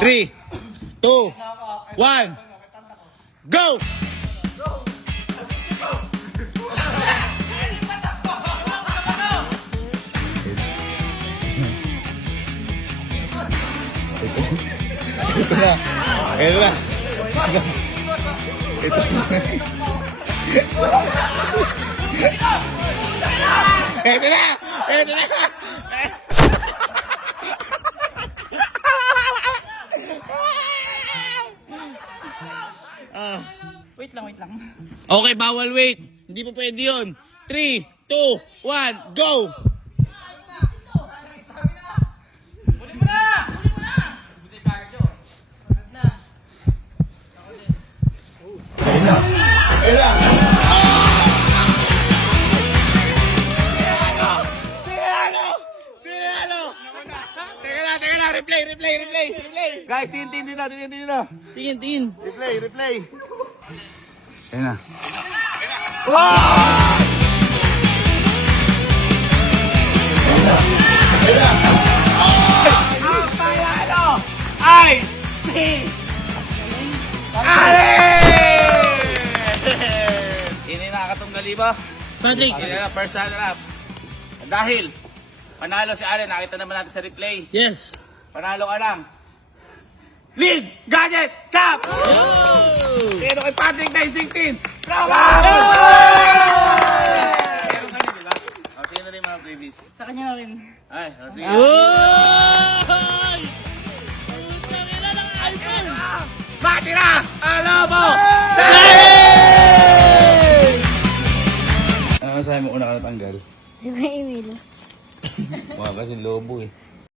3, 2, 1, go! Ito na. Ito na. Ito. Ito na. Ito na. Wait lang. Okay, bawal wait. Hindi pa pwede yun. 3, 2, 1, go! Teka lang, replay. Guys, tingin na. Tingin. Replay. Ayun na. Ang panalo ay si Allen! Ini nakakatunggali ba? Patrick. Ini na first runner up. Dahil panalo si Allen, nakita naman natin sa replay. Yes. Panalo ka lang. Lead! Gadget! Sap! Pero kay Patrick na 16! Bravo! Meron ka rin, di ba? O, sige na rin mga previous. Sa kanya na rin. Ay, o, sige. Oy! Putang ina ng iPhone! Matira! Alobo! Ano masabi mo una ka natanggal? Di ba, Emil? Mukha kasi lobo eh.